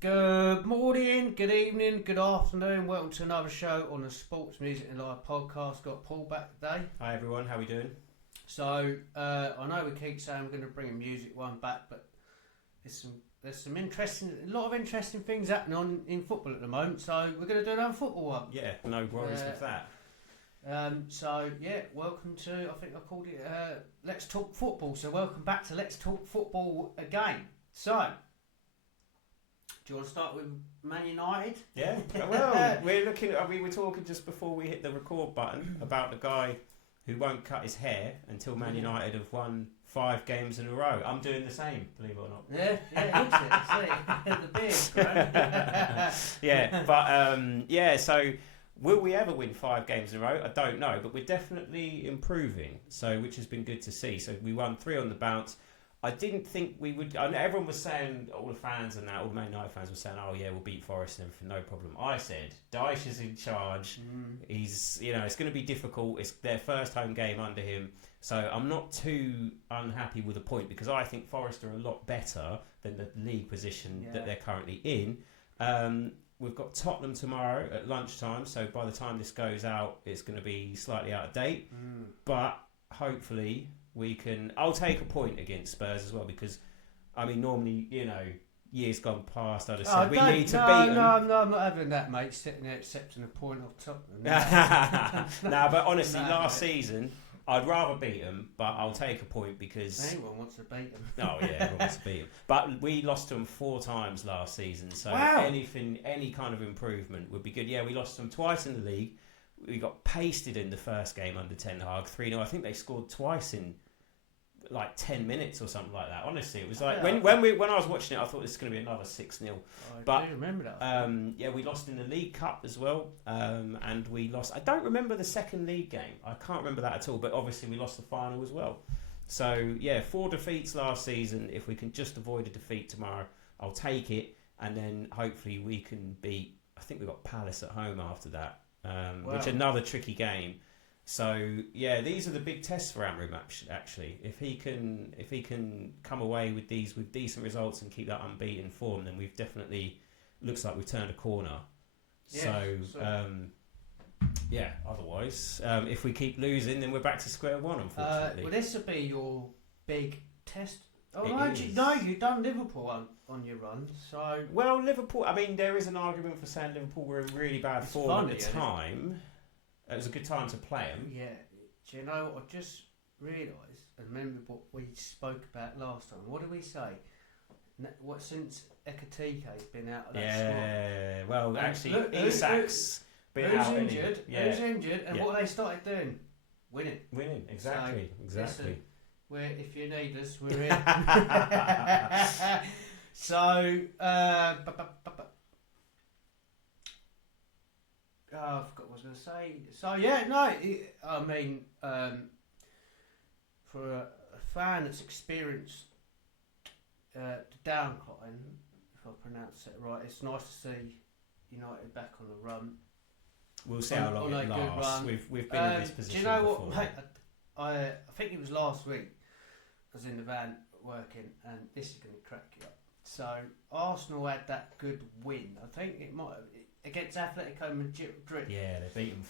Good morning, good evening, good afternoon. Welcome to another show on the Sports Music and Live podcast. Got Paul back today. Hi everyone, how we doing? So I know we keep saying we're going to bring a music one back, but there's a lot of interesting things happening on in football at the moment. So we're going to do another football one. Yeah, no worries with that. Welcome to, I think I called it Let's Talk Football. So welcome back to Let's Talk Football again. So, do you want to start with Man United? Yeah, well, we were talking just before we hit the record button about the guy who won't cut his hair until Man United have won 5 games in a row. I'm doing the same, believe it or not. Yeah, looks it. See, the beard, right? So will we ever win 5 games in a row? I don't know, but we're definitely improving, so which has been good to see. So we won 3 on the bounce. I didn't think we would. I know everyone was saying, all the fans and all the Man United fans were saying, "Oh yeah, we'll beat Forest and everything, no problem." I said, Dyche is in charge. He's, it's going to be difficult. It's their first home game under him, so I'm not too unhappy with the point because I think Forest are a lot better than the league position that they're currently in. We've got Tottenham tomorrow at lunchtime, so by the time this goes out, it's going to be slightly out of date. But hopefully we can. I'll take a point against Spurs as well because, normally, years gone past, I'd have said we need to beat them. No, I'm not having that, mate. Sitting there accepting a point off Tottenham. But honestly, last season, I'd rather beat them, but I'll take a point because anyone wants to beat them. Oh yeah, everyone wants to beat them. But we lost to them 4 times last season, so any kind of improvement would be good. Yeah, we lost them twice in the league. We got pasted in the first game under Ten Hag 3-0. I think they scored twice in like 10 minutes or something like that. Honestly, it was like when I was watching it, I thought this was going to be another 6-0. I do remember that. We lost in the League Cup as well, and we lost. I don't remember the second league game. I can't remember that at all. But obviously, we lost the final as well. So 4 defeats last season. If we can just avoid a defeat tomorrow, I'll take it, and then hopefully we can beat. I think we've got Palace at home after that, which is another tricky game. So these are the big tests for Amram actually. If he can come away with these with decent results and keep that unbeaten form, then we've definitely looks like we've turned a corner. Otherwise, if we keep losing, then we're back to square one. Unfortunately, this will be your big test. You've done Liverpool on your run. So Liverpool. there is an argument for saying Liverpool were in really bad form at the time. It was a good time to play them. Yeah. Do you know what? I just realised and remember what we spoke about last time. What did we say? Since Ekatiké's been out of that squad? Yeah. Well, actually, Isak's been out. Injured? Who's injured? And what they started doing? Winning. Exactly. Listen, if you need us, we're in. I forgot what I was going to say. For a fan that's experienced the downcline, if I pronounce it right, it's nice to see United back on the run. We'll see how long it lasts. We've been in this position. Do you know before. what, mate? I think it was last week. I was in the van working, and this is going to crack you up. So Arsenal had that good win. I think it might have. Against Atletico Madrid. Yeah, they beat them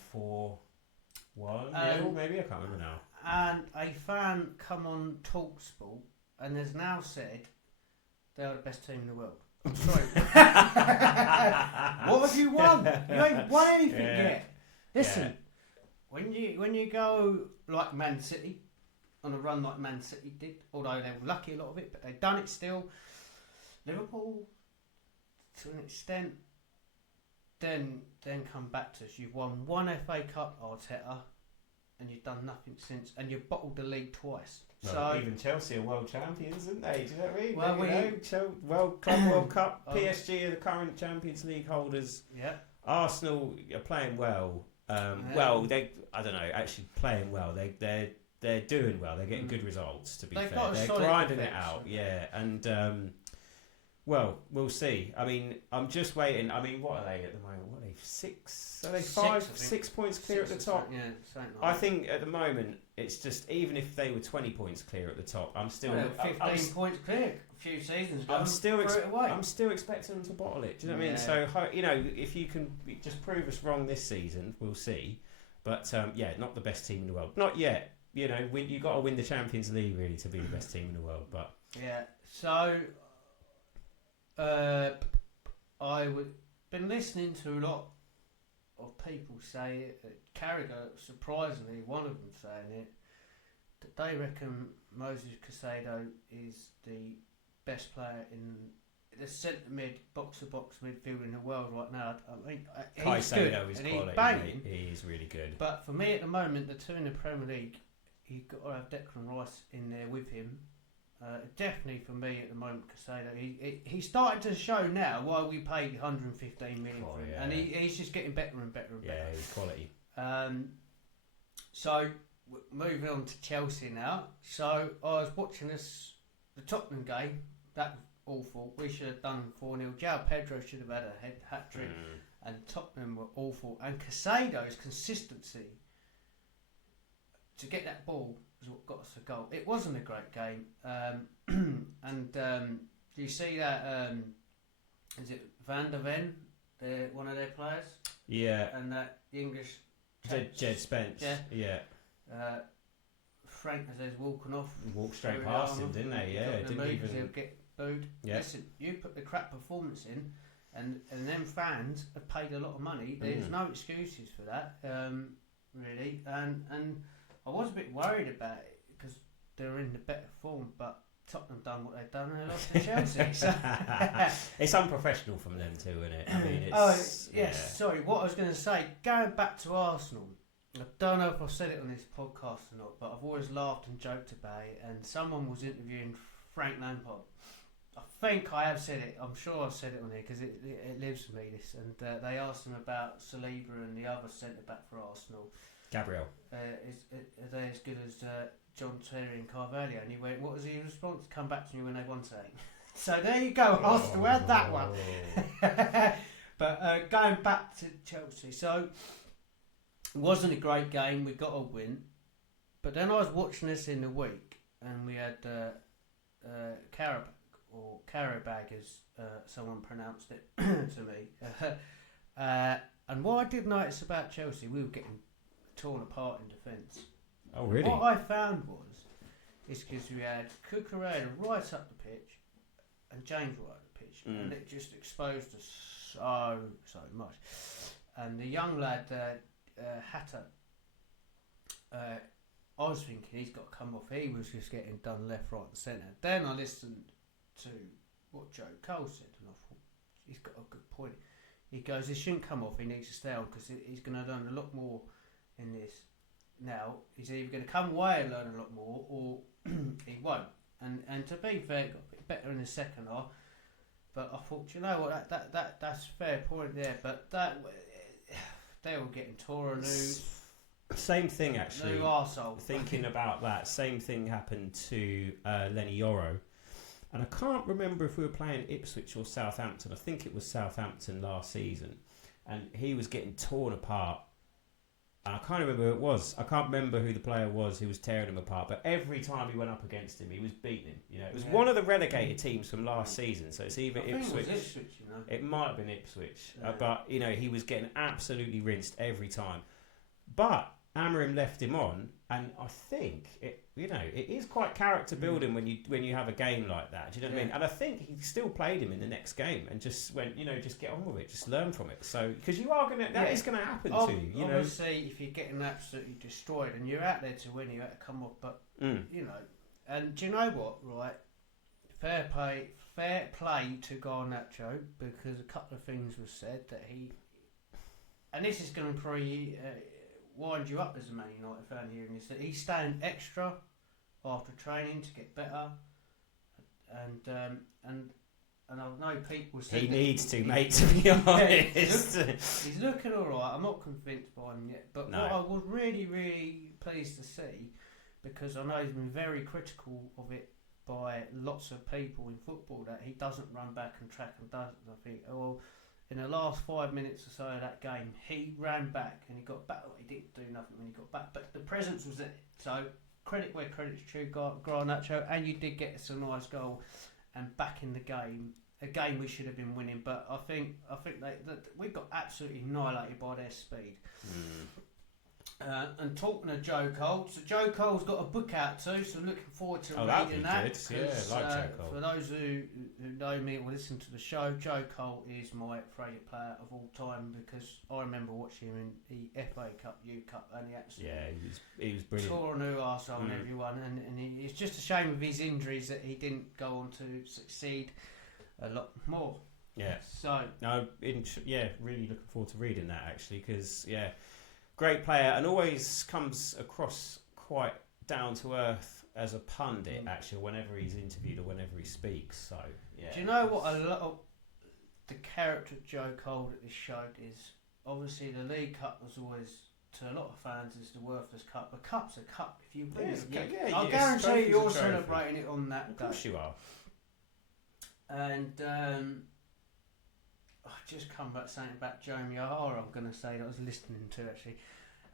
4-1. Maybe I can't remember now. And a fan come on TalkSport and has now said they are the best team in the world. I'm sorry. What have you won? You ain't won anything yet. Listen, when you go like Man City on a run like Man City did, although they were lucky a lot of it, but they've done it still. Liverpool, to an extent. Then come back to us. You've won 1 FA Cup, Arteta, and you've done nothing since, and you've bottled the league twice. Well, even Chelsea are world champions, aren't they? Do you know what I mean? World Cup, PSG are the current Champions League holders. Yeah. Arsenal are playing well. Actually playing well. They're doing well. They're getting good results. To be fair, they're grinding it out. Yeah, and. Well, we'll see. I mean, I'm just waiting. I mean, what are they at the moment? What are they? 6? Are they 5? I think. 6 points clear at the top? Yeah, something I like think at the moment it's just, even if they were 20 points clear at the top, I'm still that. 15 points clear a few seasons ago. I'm still threw it away. I'm still expecting them to bottle it. Do you know what I mean? Yeah. So if you can just prove us wrong this season, we'll see. But not the best team in the world, not yet. You got to win the Champions League really to be the best team in the world. But yeah, so I've been listening to a lot of people say it. Carragher, surprisingly, one of them saying it, that they reckon Moses Caicedo is the best player in the centre mid, box to box midfield in the world right now. I mean, he's good, Caicedo is and quality. he's banging. He's really good. But for me at the moment, the two in the Premier League, you've got to have Declan Rice in there with him. Definitely for me at the moment, Caicedo. He's starting to show now why we paid 115 million for him, and he's just getting better and better and better. Yeah, he's quality. So moving on to Chelsea now. So I was watching the Tottenham game. That was awful. We should have done 4-0. João Pedro should have had a hat trick, and Tottenham were awful. And Caicedo's consistency to get that ball was what got us a goal. It wasn't a great game. Do you see that? Is it Van der Ven, one of their players? Yeah. And that the English Jed Spence. Yeah. Frank as they's walking off. Walked straight past him, didn't they? Yeah. Didn't even. He'll get booed. Yeah. Listen, you put the crap performance in, and them fans have paid a lot of money. There's no excuses for that, really. And I was a bit worried about it because they're in the better form, but Tottenham done what they've done and they lost to Chelsea. So it's unprofessional from them too, isn't it? I mean, yes. Sorry, what I was going to say, going back to Arsenal, I don't know if I've said it on this podcast or not, but I've always laughed and joked about it. And someone was interviewing Frank Lampard. I think I have said it. I'm sure I've said it on there because it lives with me. This, and they asked him about Saliba and the other centre back for Arsenal. Gabriel. Are they as good as John Terry and Carvalho? And he went, what was his response? Come back to me when they won something. So there you go, Arsenal had that one. But going back to Chelsea, so it wasn't a great game. We got a win, but then I was watching this in the week, and we had Karabag, as someone pronounced it to me. And what I did notice about Chelsea, we were getting torn apart in defence. Oh, really? What I found is because we had Cucurella right up the pitch and James right up the pitch, and it just exposed us so much. And the young lad, Hatter, I was thinking he's got to come off. He was just getting done left, right, and centre. Then I listened to what Joe Cole said, and I thought he's got a good point. He goes, he shouldn't come off. He needs to stay on because he's going to learn a lot more in this. Now he's either going to come away and learn a lot more, or he won't. And to be fair, got a bit better in the second half. But I thought, you know what, that's a fair point there. But they were getting torn loose. Same thing actually. New arsehole. Thinking about that, same thing happened to Lenny Yoro. And I can't remember if we were playing Ipswich or Southampton. I think it was Southampton last season. And he was getting torn apart. And I can't remember who it was. I can't remember who the player was who was tearing him apart. But every time he went up against him, he was beating him. You know, it was one of the relegated teams from last season. So it's either Ipswich. It was Ipswich, you know. It might have been Ipswich. Yeah. But, you know, he was getting absolutely rinsed every time. But Amorim left him on, and I think it is quite character building when you have a game like that. Do you know what I mean? And I think he still played him in the next game and just went, just get on with it, just learn from it. So because you are that is going to happen to you. You know, obviously, if you're getting absolutely destroyed and you're out there to win, you have to come off. But you know, and do you know what? Right, fair play to Garnacho, because a couple of things were said that he, and this is going to probably wind you up as a Man United fan here, and he's staying extra after training to get better, and I know people say he needs to, mate. To be honest, he's looking all right. I'm not convinced by him yet, but what I was really, really pleased to see, because I know he's been very critical of it by lots of people in football that he doesn't run back and track and doesn't. I think, well, in the last 5 minutes or so of that game, he ran back and he got back. He didn't do nothing when he got back, but the presence was there. So credit where credit's due, Garnacho, and you did get us a nice goal and back in the game. A game we should have been winning, but I think we got absolutely annihilated by their speed. And talking of Joe Cole, so Joe Cole's got a book out too, so looking forward to reading that. Good. Yeah, like Joe Cole. For those who know me or listen to the show, Joe Cole is my favourite player of all time because I remember watching him in the FA Cup, U Cup, and he absolutely he was brilliant. tore a new arsehole on everyone, and it's just a shame of his injuries that he didn't go on to succeed a lot more. Yeah. So really looking forward to reading that actually because great player and always comes across quite down to earth as a pundit actually whenever he's interviewed or whenever he speaks. So do you know what a lot of the character of Joe Cole that this showed is? Obviously the League Cup was always to a lot of fans is the worthless cup. A cup's a cup. If you win I guarantee you're celebrating it on that day. Of course you are. And I just come back saying about Jamie O'Hara. I'm going to say that I was listening to actually,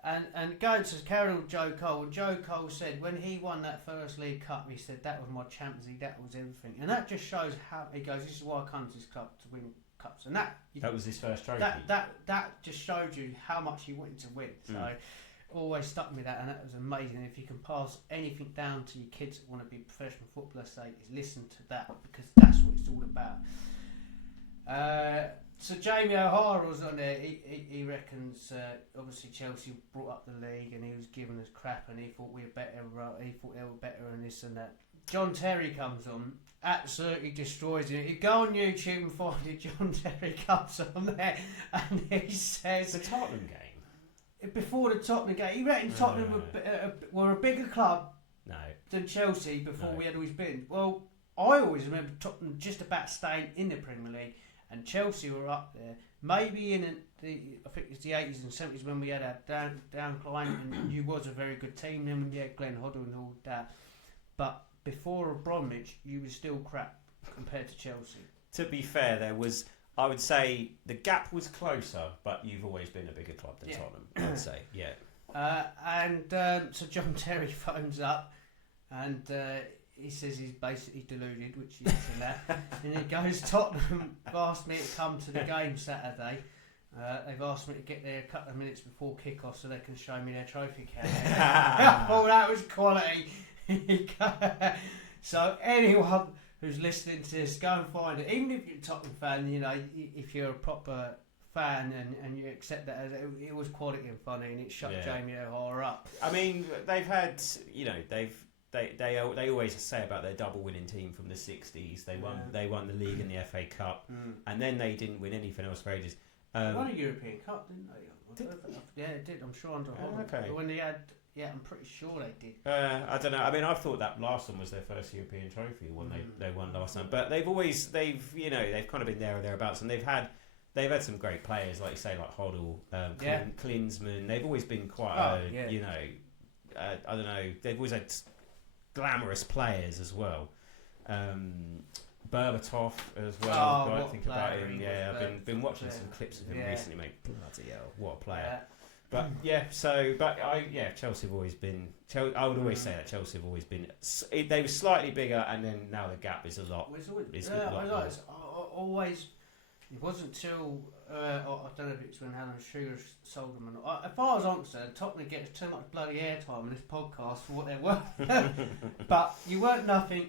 and going to carry on Joe Cole. Joe Cole said when he won that first League Cup, he said that was my Champions League, that was everything, and that just shows how he goes. This is why I come to this club to win cups, and that was his first trophy. That just showed you how much he wanted to win. So. Always stuck with that, and that was amazing. If you can pass anything down to your kids that want to be professional footballers, say, is listen to that because that's what it's all about. So Jamie O'Hara was on there. He reckons obviously Chelsea brought up the league, and he was giving us crap, and he thought we were better. He thought they were better, and this and that. John Terry comes on, absolutely destroys it. You go on YouTube and find it. John Terry comes on there, and he says the Tottenham game. Before the Tottenham game, he reckoned Tottenham were a bigger club than Chelsea before we had always been. Well, I always remember Tottenham just about staying in the Premier League, and Chelsea were up there. Maybe in I think it's the 80s and 70s when we had our downcline, and you was a very good team. Then when you had Glenn Hoddle and all that, but before Bromwich, you were still crap compared to Chelsea. To be fair, there was. I would say the gap was closer, but you've always been a bigger club than Tottenham, I'd say, so John Terry phones up and he says he's basically deluded, which he is in that. And he goes, Tottenham have asked me to come to the game Saturday. They've asked me to get there a couple of minutes before kick-off so they can show me their trophy case. I thought that was quality. So anyone who's listening to this, go and find it. Even if you're a Tottenham fan, you know, if you're a proper fan and you accept that as it was quality and funny, and it shut Jamie O'Hara up. I mean, they've had, you know, they always say about their double winning team from the 60s. They won the league and the FA Cup, and then they didn't win anything else for ages. They won a European Cup, didn't they? Yeah, it did. I'm sure under Hoddle. Okay. But when they had. Yeah, I'm pretty sure they did. I don't know. I mean, I thought that last one was their first European trophy when they won last time. But they've kind of been there or thereabouts, and they've had some great players, like you say, like Hoddle, Klinsmann. They've always been quite, I don't know. They've always had glamorous players as well. Berbatov as well. I think about him. Yeah, I've been watching some clips of him recently, mate. Bloody hell, what a player! Chelsea have always been. I would always say that Chelsea have always been. They were slightly bigger, and then now the gap is a lot. Always. It wasn't until I don't know if it's when Alan Sugar sold them or not. As far as I'm concerned, Tottenham gets too much bloody airtime on this podcast for what they're worth. But you weren't nothing.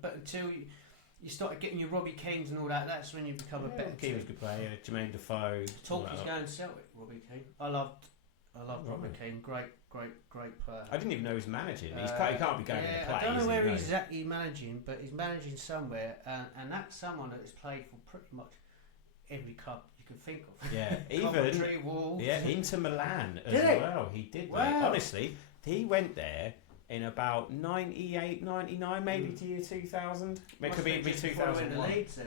But until you started getting your Robbie Keanes and all that, that's when you become a better team. Keane was a good player. Jermaine Defoe. Talk is going Celtic. Robbie Keane. I loved Robbie Keane. Great player. I didn't even know he was managing. He can't be going to play. I don't know where he's exactly managing, but he's managing somewhere, and that's someone that has played for pretty much every club you can think of. Yeah, even Wolves. Yeah, Inter Milan as well. He did. Wow. Honestly, he went there in about 98, 99, maybe to year 2000. It could be 2001. Yeah,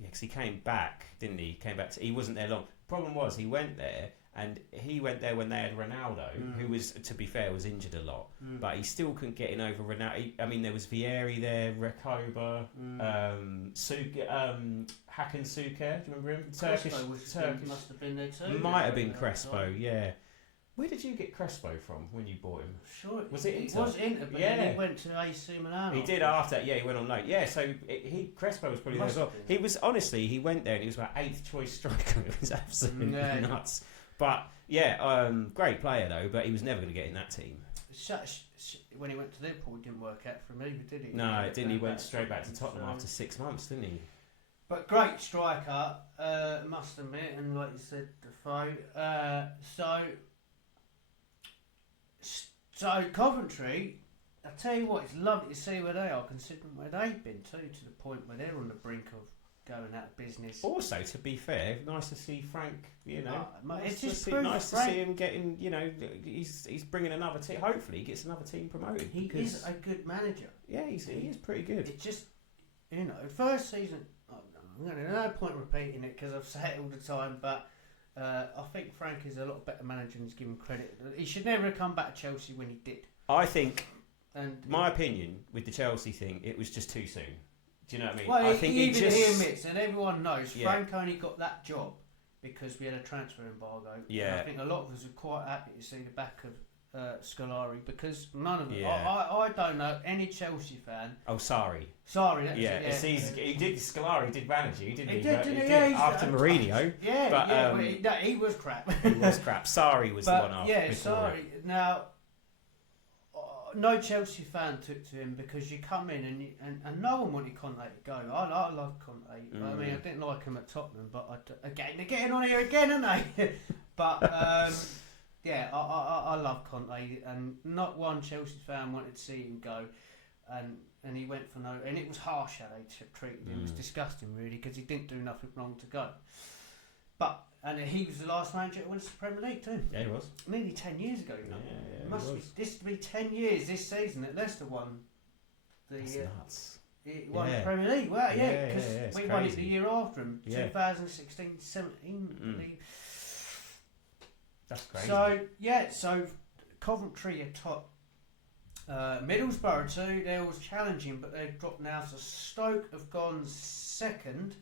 because he came back, didn't he? He wasn't there long. Problem was, he went there And he went there when they had Ronaldo, who was, to be fair, was injured a lot, but he still couldn't get in over Ronaldo. I mean, there was Vieri there, Recoba, Hakan Suker. Do you remember him? Turkish. Must have been there too. Might have been Crespo. Yeah. Where did you get Crespo from when you bought him? Sure, was it Inter? It was Inter, but then he went to AC Milan. He did after. Yeah, he went on loan. Yeah, so Crespo was probably there as well. He was, honestly, he went there and he was about 8th choice striker. It was absolutely nuts. But yeah, great player though. But he was never going to get in that team. When he went to Liverpool, it didn't work out for him either, did he? No, it didn't. He went straight back to Tottenham after 6 months, didn't he? But great striker, must admit, and like you said, Defoe. So Coventry, I tell you what, it's lovely to see where they are, considering where they've been too, to the point where they're on the brink of going out of business. Also, to be fair, nice to see Frank. You know, nice to see him getting. You know, he's bringing another team. Hopefully, he gets another team promoted. He is a good manager. Yeah, he is pretty good. It's just, you know, first season. No point repeating it because I've said it all the time, but. I think Frank is a lot better manager than he's given credit. He should never have come back to Chelsea when he did. I think, my opinion with the Chelsea thing, it was just too soon. Do you know what I mean? Well, I think he admits, and everyone knows, Frank only got that job because we had a transfer embargo. Yeah. And I think a lot of us are quite happy to see the back of Scolari because none of them. Yeah. I don't know any Chelsea fan. Oh, sorry. Sorry, that's it's easy. He did. Scolari did manage you, didn't he? He did after Mourinho. He was crap. He was crap. Sarri was the one after. Yeah, Sarri. Now, no Chelsea fan took to him because you come in and no one wanted Conte to go. I love Conte. I mean, I didn't like him at Tottenham, but they're getting on here again, aren't they? But. Yeah, I love Conte, and not one Chelsea fan wanted to see him go, and he went for no, and it was harsh how they treated him. It was disgusting, really, because he didn't do nothing wrong to go. But and he was the last manager that went to the Premier League too. Yeah, he was. Nearly 10 years ago, you know. Yeah, Must be this to be 10 years this season that Leicester won the. That's nuts. It won the Premier League. Well, because we won it the year after him, 2016-17. I believe. That's crazy. So Coventry are top. Middlesbrough too, they was challenging, but they've dropped now. So Stoke have gone second.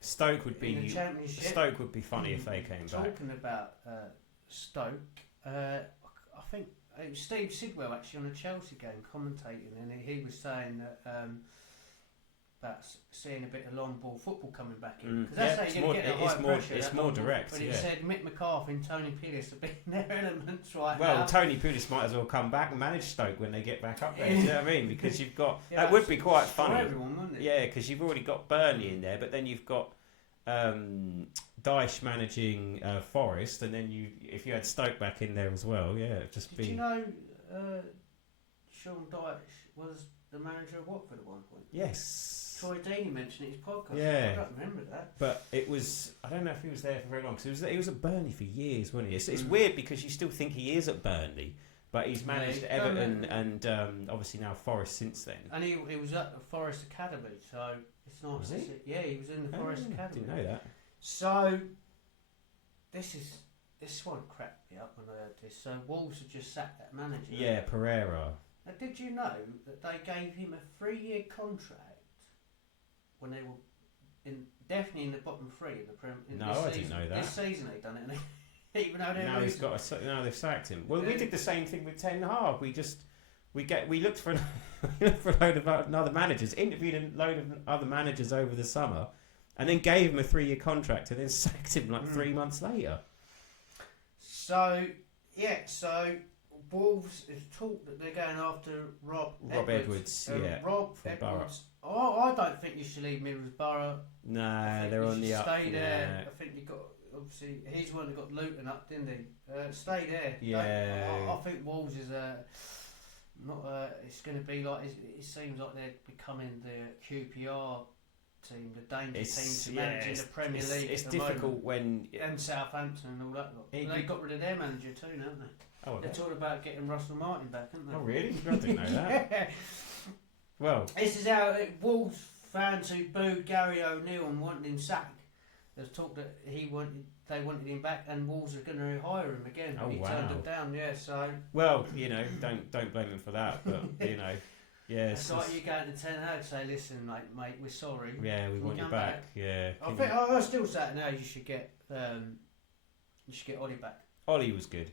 Stoke would be in the Championship. Stoke would be funny if they came back. Talking about Stoke, I think it was Steve Sidwell actually on a Chelsea game commentating, and he was saying that. About seeing a bit of long ball football coming back in because that's how you get a high pressure. It's more direct. But he said Mick McCarthy and Tony Pulis have been their elements now. Well, Tony Pulis might as well come back and manage Stoke when they get back up there. Do you know what I mean? Because you've got that would be quite funny. For everyone, wouldn't it? Yeah, because you've already got Burnley in there, but then you've got Dyche managing Forest, and then if you had Stoke back in there as well, it'd just be. Did you know Sean Dyche was the manager of Watford at one point? Yes. Troy Deeney mentioned in his podcast. Yeah. I don't remember that. But it was, I don't know if he was there for very long, because he was at Burnley for years, wasn't he? It's weird because you still think he is at Burnley, but he's managed Everton and obviously now Forest since then. And he was at the Forest Academy, so it's nice. Was he? Yeah, he was in the Forest Academy. Didn't know that. So, this one cracked me up when I heard this. So Wolves had just sacked that manager. Yeah, Pereira. Now, did you know that they gave him a 3-year contract when they were definitely in the bottom three in the Premier League? No, I didn't know that. This season they've done it, even though now he's got now they've sacked him. Well, we did the same thing with Ten Hag. We looked for a load of other managers, interviewed a load of other managers over the summer, and then gave him a 3-year contract, and then sacked him like 3 months later. So Wolves is talk that they're going after Rob Edwards. Rob Edwards. Oh, I don't think you should leave Middlesbrough. Nah, they're on the up. Stay there. I think you got. Obviously, he's one that got Luton up, didn't he? Stay there. Yeah. I think Wolves is not. It's going to be like it seems like they're becoming the QPR team, the danger team to manage in the Premier League. It's difficult when and Southampton and all that lot. They got rid of their manager too, haven't they? Oh, they're talking about getting Russell Martin back, aren't they? Oh, really? I didn't know that. Yeah. Well, this is how Wolves fans who booed Gary O'Neill and wanted him sacked There's talk that they wanted him back, and Wolves are going to hire him again. Oh, He wow. turned them down. Yeah, so Well, don't blame him for that, but yeah, it's like you going to Ten Hag say, "Listen, mate, we're sorry. yeah, we want you come back. Yeah, I still say now you should get Ollie back. Ollie was good.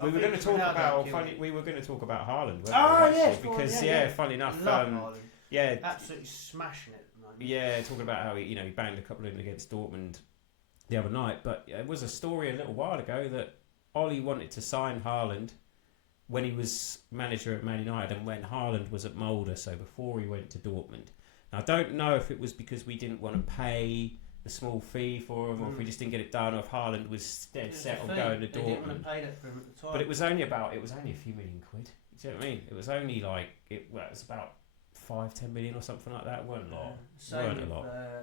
I We were think going to talk Ronaldo about killed it. We were going to talk about Haaland. weren't Oh, we, yeah, actually? Because funny enough, Love Haaland. yeah, Absolutely smashing it at the moment. yeah, talking about how he banged a couple in against Dortmund the other night. But it was a story a little while ago that Ollie wanted to sign Haaland when he was manager at Man United and when Haaland was at Mulder, so before he went to Dortmund. Now, I don't know if it was because we didn't want to pay the small fee for him, or if we just didn't get it done, or if Haaland was dead set on going to They didn't want Dortmund. to pay that for him at the time. But it was only a few million quid. Do you know what I mean? It was only it was about 5-10 million or something like that. It weren't a lot. Same weren't a with, lot. I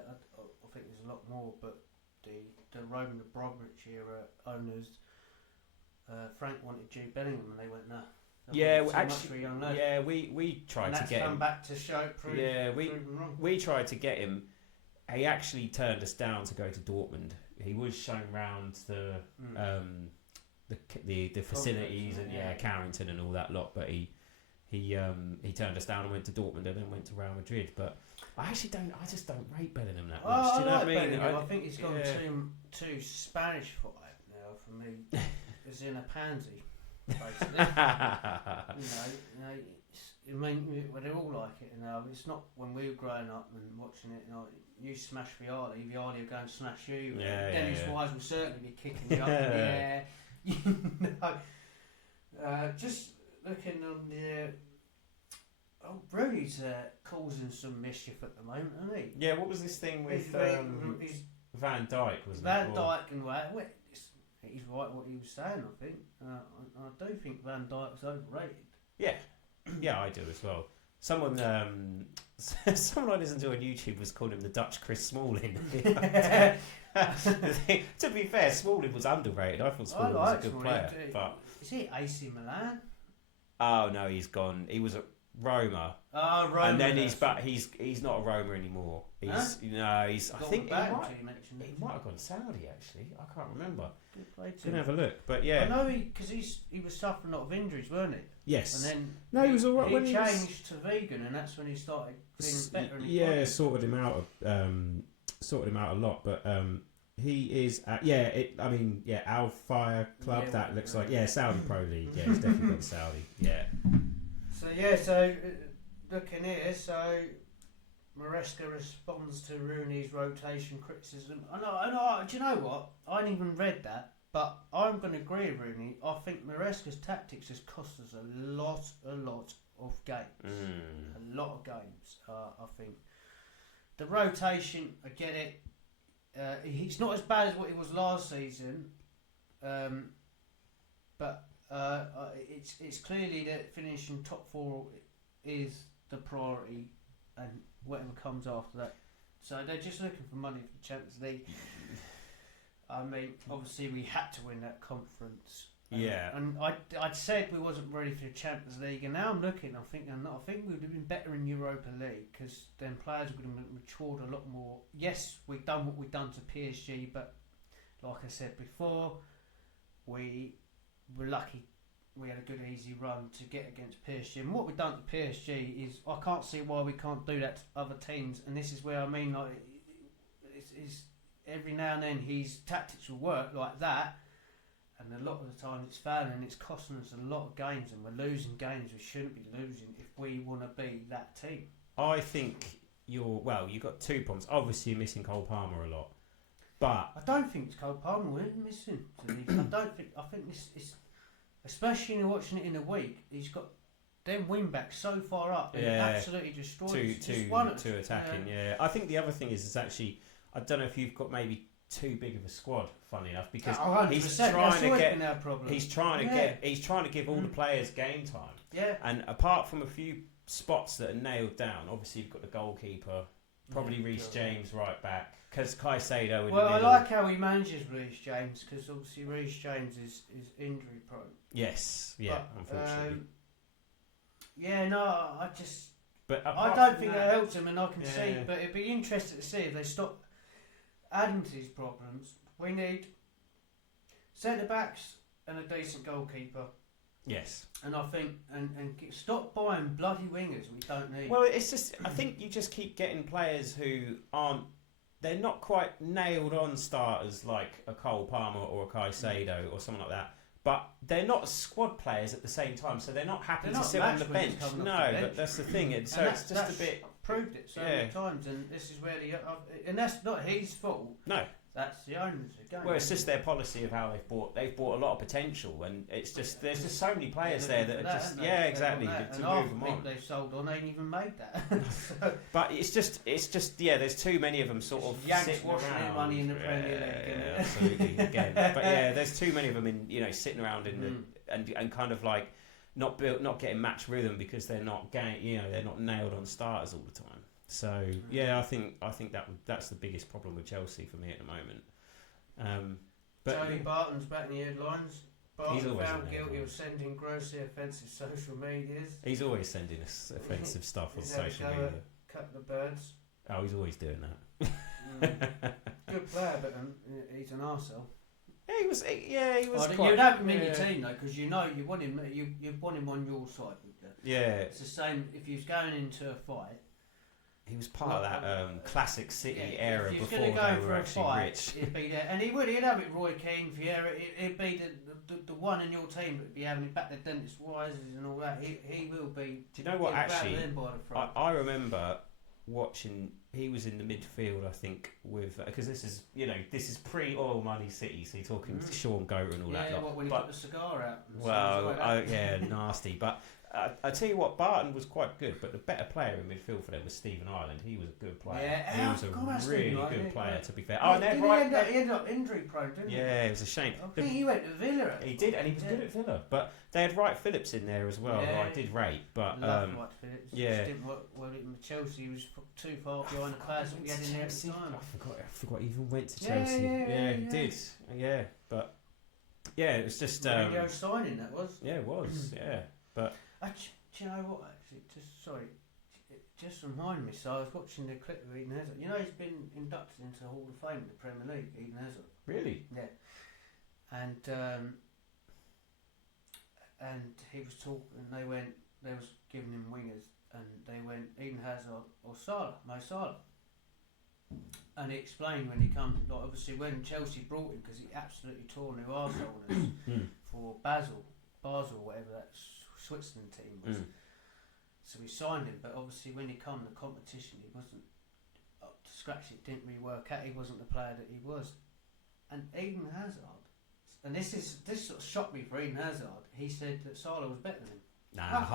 think there's a lot more, but the Roman Abramovich era owners, Frank wanted Jude Bellingham, and they went, no. Yeah, Too much actually, for a young lad. yeah, we tried and to that's get come him. back to show prove, Yeah, prove him wrong. We tried to get him. He actually turned us down to go to Dortmund. He was shown round the facilities and Carrington and all that lot, but he turned us down and went to Dortmund and then went to Real Madrid. But I just don't rate Bellingham that much. Do you know what I mean? Bellingham. I think he's gone too Spanish for it now for me. He's in a pansy, basically. I mean, well, they all like it. It's not when we were growing up and watching it. You smash Vialli will go and smash you. Dennis Wise will certainly be kicking you up in the air. Just looking on the. Rooney's causing some mischief at the moment, isn't he? Yeah, what was this thing with He's Van Dijk? Wasn't Van it? Dijk and he's right what he was saying. I think I do think Van Dijk's overrated. Yeah, I do as well. Someone I listened to on YouTube was calling him the Dutch Chris Smalling. To be fair, Smalling was underrated. I thought Smalling was a good player. But is he AC Milan? Oh no, he's gone. He was at Roma. Oh, Roma. And then he's not a Roma anymore. He's I think he might have gone Saudi actually. I can't remember. Can have a look, but yeah. I know because he was suffering a lot of injuries, weren't he? Yes. And then he was all right when he changed to vegan, and that's when he started feeling better. Yeah, sorted him out a lot, but he is at Al Fire Club. Yeah, that looks like Saudi Pro League. Yeah, he's definitely got Saudi. Yeah. So looking here, Maresca responds to Rooney's rotation criticism. I know. Do you know what? I ain't even read that, but I'm going to agree with Rooney. I think Maresca's tactics has cost us a lot of games. A lot of games, I think. The rotation, I get it. He's not as bad as what he was last season, but it's clearly that finishing top 4 is the priority, and whatever comes after that. So they're just looking for money for the Champions League. I mean, obviously we had to win that conference. And I'd said we wasn't ready for the Champions League, and now I'm looking, I think we would have been better in Europa League, because then players would have matured a lot more. Yes, we've done what we've done to PSG, but like I said before, we were lucky we had a good easy run to get against PSG, and what we've done to PSG is I can't see why we can't do that to other teams, and this is where I mean, like, it's every now and then his tactics will work like that, and a lot of the time it's failing, and it's costing us a lot of games, and we're losing games we shouldn't be losing if we want to be that team. I think you've got 2 points. Obviously you're missing Cole Palmer a lot, but I don't think it's Cole Palmer we're missing. I think this is, especially in watching it in a week, he's got them wing backs so far up, and absolutely destroyed two attacking. I think the other thing is actually, I don't know if you've got maybe too big of a squad. Funny enough, because he's trying to give all the players game time. Yeah. And apart from a few spots that are nailed down, obviously you've got the goalkeeper, probably Reece James right back, because Caicedo in the middle. I like how he manages Reece James, because obviously Reece James is injury prone. Yes, unfortunately. I don't think that helps him, and I can see. But it'd be interesting to see if they stop. adding to these problems, we need centre backs and a decent goalkeeper. Yes. And I think, and stop buying bloody wingers we don't need. Well, it's just, I think you just keep getting players who aren't, they're not quite nailed on starters like a Cole Palmer or a Caicedo or someone like that. But they're not squad players at the same time, so they're not happy to sit on the bench. No, but that's the thing. It's just a bit. Proved it so many times, and this is where and that's not his fault. No. That's the owners again. Well, it's just their policy of how they've bought a lot of potential, and it's just there's just so many players there that are just exactly to and move them on. They've sold on, ain't even made that. But it's just there's too many of them sort of sitting around. Money in the Premier League. Yeah, absolutely. Again, but there's too many of them in sitting around in the and kind of like not getting match rhythm because they're not they're not nailed on starters all the time. So I think that's the biggest problem with Chelsea for me at the moment. But Tony Barton's back in the headlines. He's Barton always found guilty of sending grossly offensive social medias. He's always sending us offensive stuff on He's social had a go media. at Cut the birds. Oh, he's always doing that. Good player, but he's an arsehole. He was You'd have him in your team though, because you want him. You want him on your side. Yeah. It's the same if you was going into a fight. He was part of that classic City era before they were actually rich. He'd be there, and he'd have it. Roy Keane, Vieira. It'd be the one in your team that'd be having it back. The Dennis Rises and all that. He will be. Do you know what? Actually, I remember watching. He was in the midfield, I think, with because this is pre-oil money City. So you're talking Sean Goater and all that. Yeah, when he took the cigar out. Well, nasty, but. I tell you what, Barton was quite good, but the better player in midfield for them was Stephen Ireland. He was a good player. Yeah, he was a really good player, to be fair. He ended up injury prone, didn't he? Yeah, it was a shame. I think he went to Villa. He did, and he was good at Villa. But they had Wright Phillips in there as well, who I did rate. But Wright Phillips. Yeah, didn't work well in Chelsea. He was too far behind the players that we had in there at the time. I forgot he even went to Chelsea. Yeah, he did. Yeah, but it was just radio signing that was. Yeah, it was. Yeah, but. Do you know what? Actually, it just reminded me. So I was watching the clip of Eden Hazard. You know, he's been inducted into the Hall of Fame in the Premier League. Eden Hazard. Really? Yeah. And he was talking. And they was giving him wingers, and they went Eden Hazard or Mo Salah. And he explained when he come, like obviously when Chelsea brought him because he absolutely tore new arsehole for Basel, whatever that Switzerland team was. So we signed him, but obviously when he come the competition, he wasn't up to scratch. It didn't really work out. He wasn't the player that he was. And Eden Hazard, and this sort of shocked me for Eden Hazard. He said that Salah was better than him. Not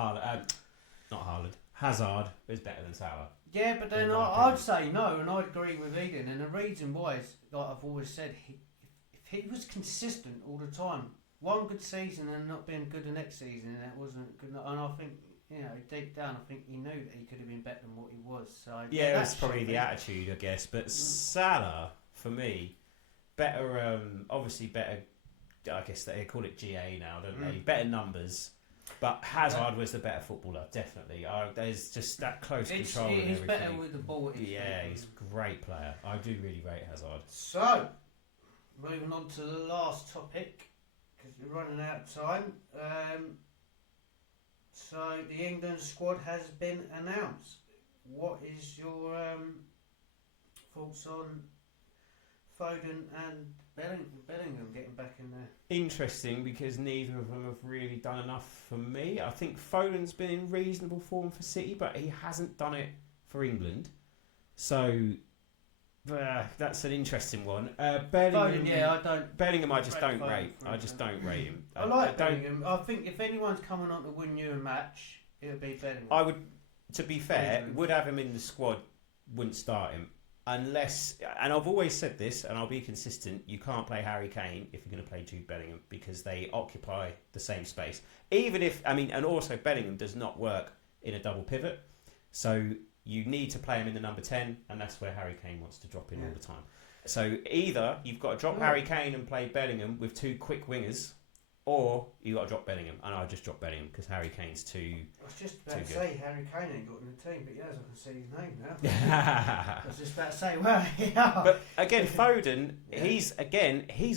Haaland. Hazard is better than Salah. Yeah, but then I'd say no, and I'd agree with Eden. And the reason why is, like I've always said, if he was consistent all the time, one good season and not being good the next season, and that wasn't good enough. And I think, deep down, I think he knew that he could have been better than what he was. So yeah, that's probably the attitude, I guess. But Salah, for me, better. Obviously, better. I guess they call it GA now, don't they? Better numbers. But Hazard was the better footballer, definitely. There's just that close control. He's better with the ball. He's a great player. I do really rate Hazard. So, moving on to the last topic, because we're running out of time. So, the England squad has been announced. What is your thoughts on Foden and Bellingham getting back in there? Interesting, because neither of them have really done enough for me. I think Foden's been in reasonable form for City, but he hasn't done it for England. So that's an interesting one. Bellingham, Bellingham, I just don't rate. I just don't rate him. I like Bellingham. I think if anyone's coming on to win you a match, it'll be Bellingham. I would, to be fair, would have him in the squad. Wouldn't start him. Unless, and I've always said this, and I'll be consistent, you can't play Harry Kane if you're going to play Jude Bellingham because they occupy the same space. And also Bellingham does not work in a double pivot, so you need to play him in the number 10, and that's where Harry Kane wants to drop in all the time. So either you've got to drop Harry Kane and play Bellingham with two quick wingers, or you got to drop Bellingham, and I just drop Bellingham because Harry Kane's too. I was just about to Too say Harry Kane ain't got in the team, but yes, I can see his name now. I was just about to say, well, yeah. But again, Foden, he's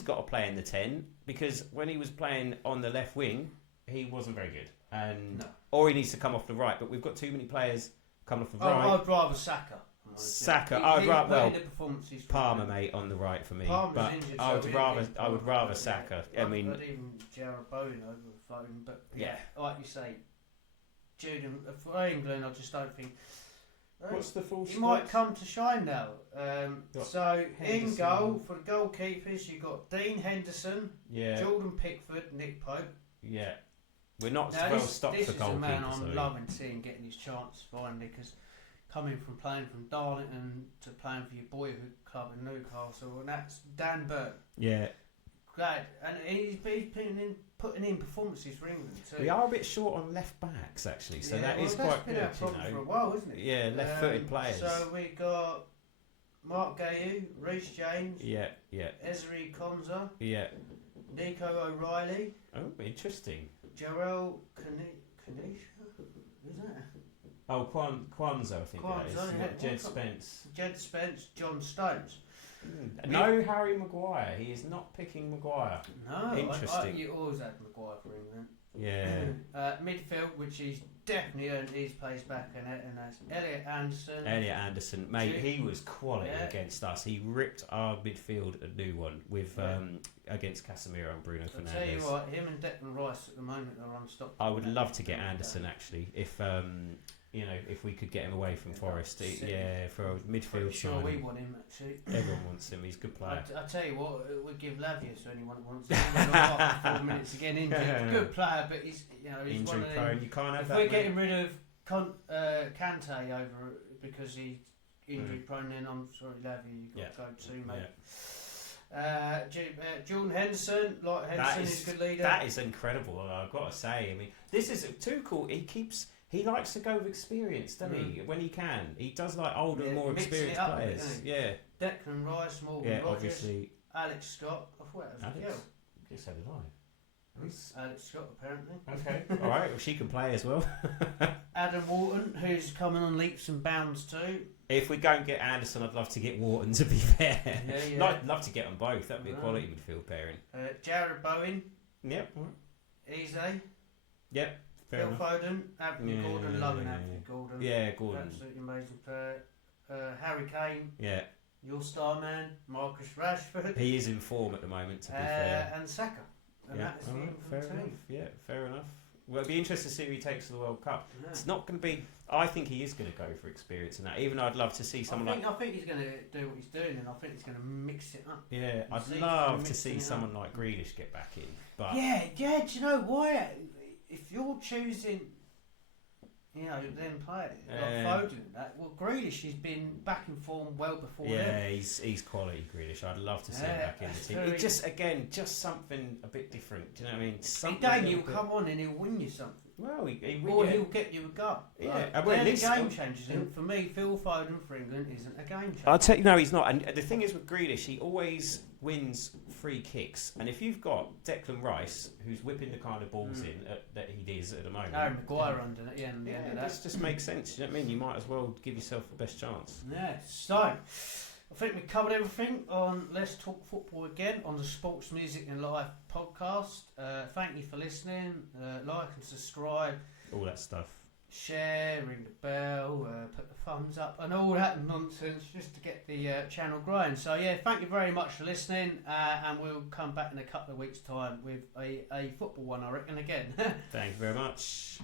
got to play in the 10 because when he was playing on the left wing, he wasn't very good, and or he needs to come off the right. But we've got too many players coming off the right. I'd rather Saka. Saka, Palmer, mate, on the right for me. Palmer's but injured, I would rather Saka. I mean, I'd even Jared Bowen over Foden, but like you say, Jude for England, I just don't think. What's the full? He might come to shine now. So Henderson. In goal for the goalkeepers, you got Dean Henderson, Jordan Pickford, Nick Pope. Yeah, we're not well stocked for goalkeepers. This is a man I'm loving seeing getting his chance finally because. Coming from playing from Darlington to playing for your boyhood club in Newcastle, and that's Dan Burke. Yeah. Great, and he's putting in performances for England too. We are a bit short on left backs actually, so that is quite good. That's been our problem for a while, isn't it? Yeah, left-footed players. So we got Mark Gayu, Reece James. Yeah. Ezri Konsa. Yeah. Nico O'Reilly. Oh, interesting. Jarell Kanisha. Who's that? Oh, Kwanzaa, I think that is. Jed Spence. Jed Spence, John Stones. No Harry Maguire. He is not picking Maguire. No. Interesting. You always had Maguire for England. Yeah. Midfield, which he's definitely earned his place back in it, and that's Elliot Anderson. Elliot Anderson, mate, he was quality against us. He ripped our midfield a new one with against Casemiro and Bruno Fernandes. I'll tell you what, him and Declan Rice at the moment are unstoppable. I would love to get Anderson actually, if if we could get him away from Forest, for a midfield. Sure, we want him actually. Everyone wants him. He's a good player. I tell you what, we'd give Lavia to anyone that wants him. 4 minutes again injured. Good player, but he's he's injury one of them. prone. You can't have if that. If we're getting rid of Kante over because he's injury prone, then I'm sorry, Lavia, you've got to go too, mate. Jordan Henderson, Henderson is a good leader. That is incredible. I've got to say. I mean, this is too cool. He likes to go with experience, doesn't he? When he can, he does like older, more experienced players. Declan Rice, Morgan Rogers, obviously. Alex Scott. I thought that was a girl. Yes, so did I. Alex Scott, apparently. Okay, all right. Well, she can play as well. Adam Wharton, who's coming on leaps and bounds too. If we go and get Anderson, I'd love to get Wharton. To be fair, I'd love to get them both. That'd be a quality midfield pairing. Jared Bowen. Yep. Eze. Yep. Phil Foden, Anthony Gordon, loving Anthony Gordon. Yeah, Gordon. Absolutely amazing player. Harry Kane. Yeah. Your star man, Marcus Rashford. He is in form at the moment, to be fair. And Saka. And that is fair enough. Yeah, fair enough. Well, it'd be interesting to see who he takes to the World Cup. Yeah. It's not going to be. I think he is going to go for experience in that. Even though I'd love to see someone I think he's going to do what he's doing, and I think he's going to mix it up. Yeah, I'd love to see someone like Grealish get back in. But yeah. Do you know why? If you're choosing, then play it. Like Foden and that. Well, Grealish has been back in form well before. Yeah, he's quality, Grealish. I'd love to see him back in the team. It just something a bit different. Do you know what I mean? Something he'll come on and he'll win you something. Well, he'll get you a goal. Yeah, they're the game changers. And for me, Phil Foden for England isn't a game changer. I'll tell you, no, he's not. And the thing is with Grealish, he always wins free kicks. And if you've got Declan Rice, who's whipping the kind of balls in that he is at the moment, Aaron Maguire under at the end of that. This just makes sense. You know what I mean? You might as well give yourself the best chance. Yeah. So, I think we covered everything on Let's Talk Football again on the Sports Music and Life podcast. Thank you for listening. Like and subscribe. All that stuff. Share, ring the bell, put the thumbs up, and all that nonsense just to get the channel growing. So thank you very much for listening, and we'll come back in a couple of weeks' time with a football one, I reckon, again. Thank you very much.